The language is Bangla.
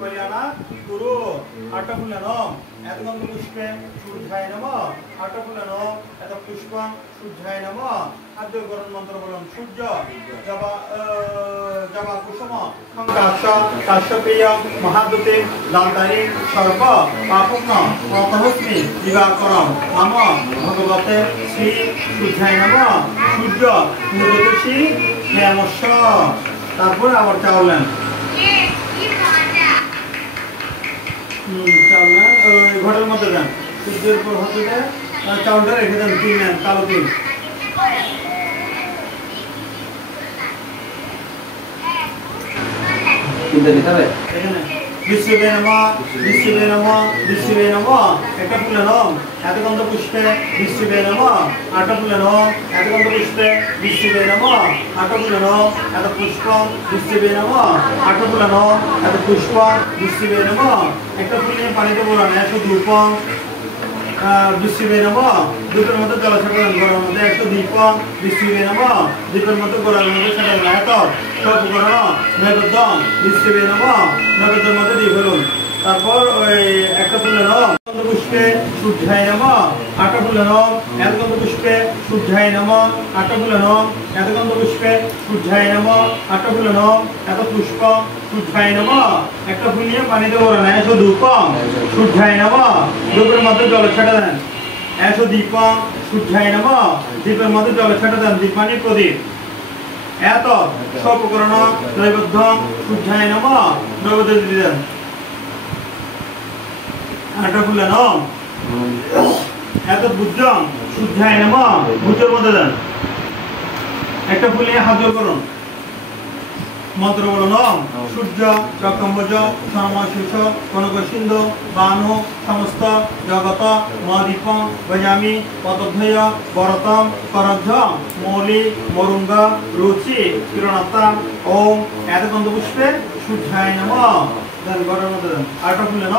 কল্যাণা গুরু আটফুল্লানম এতগন্ধ পুষ্পে সূর্যায় নমঃ আটফুল্লানম এত পুষ্পং সূর্যায় নমঃ আদ্যকরণ মন্ত্র বলুন সূর্য জবা কুসুম সংকাশ কাশ্যপেয় মহাদুতে দান্তারি সর্ব পাপুগ্ন অতহস্মি দিবাকরম নম ভগবতে শ্রী সূর্যায় নমঃ সূর্য নিরুদশী নমস্য। তারপর আবার চাওলেন ঘরের মধ্যে দেন সূর্যের উপর হাতে চাউলটা রেখে দেন তিন নেন কালো তিল এখানে বিশ্ববে নমঃ বিশ্ববে নমঃ বিশ্ববে নমঃ একটা ফুলে নম এতগন্ধ পুষ্পে বিশ্ববে নমঃ আটা ফুলে নম এতগন্ধ পুষ্পে বিশ্ববে নমঃ আটা ফুলে নম এত পুষ্প বিশ্ববে নমঃ আটা ফুলে নম এত পুষ্প বিশ্ববে নমঃ একটা ফুলে পানিতে বলা না একশো ধূপ বিশ্ববে নমঃ দুটোর মধ্যে জল ছাড়ান গরমের মধ্যে একশো দীপ বিশ্ববে নমঃ দীপের মধ্যে গরমের মধ্যে ছাড়ান এত সব উপকরণ নৈবেদ্য বিশ্ববে নমঃ নৈবেদ্যের মধ্যে দিয়ে ফেলুন। তারপর ওই একটা ফুলে নম পুষ্পে সূর্যায় নমঃ আটা ফুলে নম এতগন্ধ পুষ্পে সূর্যায় নমঃ আটা ফুলে নম এতগন্ধ পুষ্পে সূর্যায় নমঃ আটা ফুলে নম এত পুষ্প সূর্যায় নমঃ একটা ফুল নিয়ে পানিতে ভরা না এসো ধূপ সূর্যায় নমঃ ধূপের মধ্যে জল ছেড়ে দেন এসো দীপ সূর্যায় নমঃ দীপের মধ্যে জল ছেড়ে দেন দীপ মানে প্রদীপ এত সব উপকরণ নৈবেদ্য সূর্যায় নমঃ নৈবেদ্য দিয়ে দেন। আটা ফুলে নম এত বুদ্ধং সূর্যায় নমঃ বুদ্ধের মধ্যে দেন একটা ফুল নিয়ে হাত জোর করুন মন্ত্র বলো নম সূর্য চক্রম্বজ সমশিষ কনক সিন্ধু বানু সমস্ত জগত মদীপ ভজামি পদধ্বয় বরতম করধ্য মৌলি মরুঙ্গ রুচি কিরণাত্তা ওম এতগন্ধ পুষ্পে সূর্যায় নমঃ দেন ঘরের মধ্যে দেন আটা ফুলে নম।